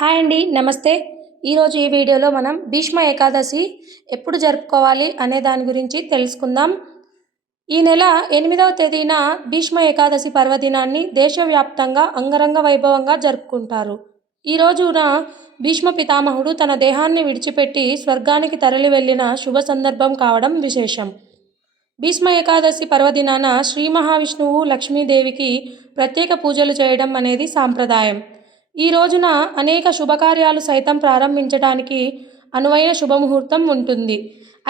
Hi అండి, నమస్తే. ఈరోజు ఈ వీడియోలో మనం భీష్మ ఏకాదశి ఎప్పుడు జరుపుకోవాలి అనే దాని గురించి తెలుసుకుందాం. ఈ నెల 8వ తేదీన భీష్మ ఏకాదశి పర్వదినాన్ని దేశవ్యాప్తంగా అంగరంగ వైభవంగా జరుపుకుంటారు. ఈ రోజున భీష్మ పితామహుడు తన దేహాన్ని విడిచిపెట్టి స్వర్గానికి తరలి వెళ్ళిన శుభ సందర్భం కావడం విశేషం. భీష్మ ఏకాదశి పర్వదినాన శ్రీ మహావిష్ణువు, లక్ష్మీదేవికి ప్రత్యేక పూజలు చేయడం అనేది సాంప్రదాయం. ఈ రోజున అనేక శుభకార్యాలు సైతం ప్రారంభించడానికి అనువైన శుభముహూర్తం ఉంటుంది.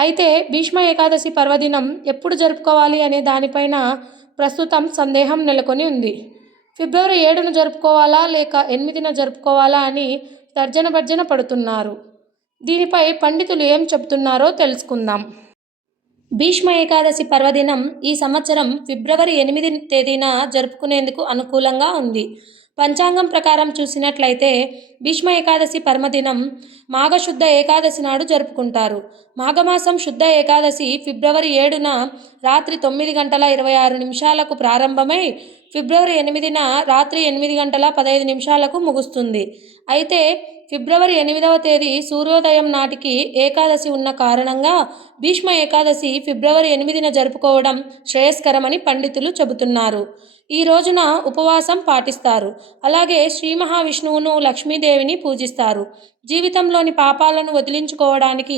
అయితే భీష్మ ఏకాదశి పర్వదినం ఎప్పుడు జరుపుకోవాలి అనే దానిపైన ప్రస్తుతం సందేహం నెలకొని ఉంది. ఫిబ్రవరి 7న జరుపుకోవాలా లేక 8న జరుపుకోవాలా అని తర్జన పడుతున్నారు. దీనిపై పండితులు ఏం చెబుతున్నారో తెలుసుకుందాం. భీష్మ ఏకాదశి పర్వదినం ఈ సంవత్సరం ఫిబ్రవరి 8 తేదీన జరుపుకునేందుకు అనుకూలంగా ఉంది. పంచాంగం ప్రకారం చూసినట్లయితే భీష్మ ఏకాదశి పర్వదినం మాఘశుద్ధ ఏకాదశి నాడు జరుపుకుంటారు. మాఘమాసం శుద్ధ ఏకాదశి ఫిబ్రవరి 7న రాత్రి 9:26 ప్రారంభమై ఫిబ్రవరి 8న రాత్రి 8:15 ముగుస్తుంది. అయితే ఫిబ్రవరి 8వ తేదీ సూర్యోదయం నాటికి ఏకాదశి ఉన్న కారణంగా భీష్మ ఏకాదశి ఫిబ్రవరి 8న జరుపుకోవడం శ్రేయస్కరమని పండితులు చెబుతున్నారు. ఈ రోజున ఉపవాసం పాటిస్తారు. అలాగే శ్రీ మహావిష్ణువును, లక్ష్మీదేవిని పూజిస్తారు. జీవితంలోని పాపాలను వదిలించుకోవడానికి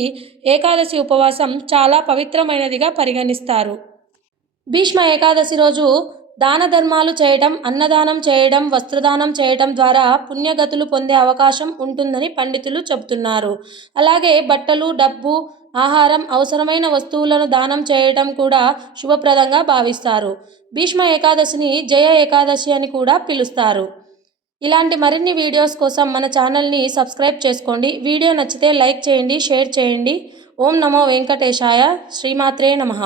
ఏకాదశి ఉపవాసం చాలా పవిత్రమైనదిగా పరిగణిస్తారు. భీష్మ ఏకాదశి రోజు దాన ధర్మాలు చేయడం, అన్నదానం చేయడం, వస్త్రదానం చేయడం ద్వారా పుణ్యగతులు పొందే అవకాశం ఉంటుందని పండితులు చెబుతున్నారు. అలాగే బట్టలు, డబ్బు, ఆహారం, అవసరమైన వస్తువులను దానం చేయడం కూడా శుభప్రదంగా భావిస్తారు. భీష్మ ఏకాదశిని జయ ఏకాదశి అని కూడా పిలుస్తారు. ఇలాంటి మరిన్ని వీడియోస్ కోసం మన ఛానల్ని సబ్స్క్రైబ్ చేసుకోండి. వీడియో నచ్చితే లైక్ చేయండి, షేర్ చేయండి. ఓం నమో వెంకటేశాయ. శ్రీమాత్రే నమః.